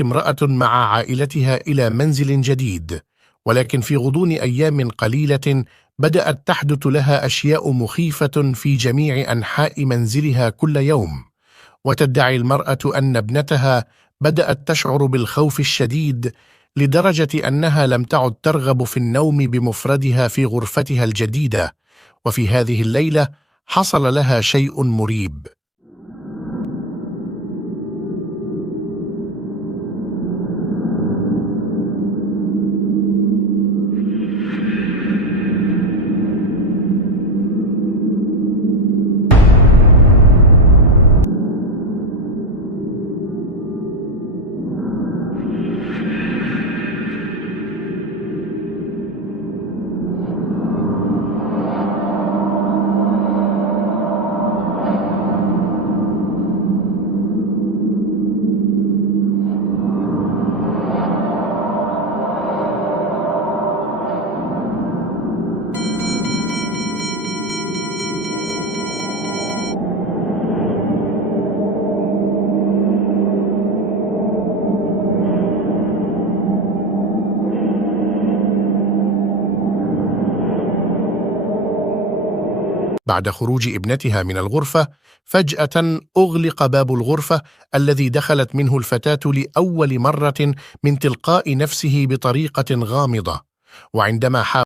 امرأة مع عائلتها إلى منزل جديد، ولكن في غضون أيام قليلة بدأت تحدث لها أشياء مخيفة في جميع أنحاء منزلها كل يوم. وتدعي المرأة أن ابنتها بدأت تشعر بالخوف الشديد لدرجة أنها لم تعد ترغب في النوم بمفردها في غرفتها الجديدة. وفي هذه الليلة حصل لها شيء مريب. بعد خروج ابنتها من الغرفة، فجأة أغلق باب الغرفة الذي دخلت منه الفتاة لأول مرة من تلقاء نفسه بطريقة غامضة. وعندما حاولت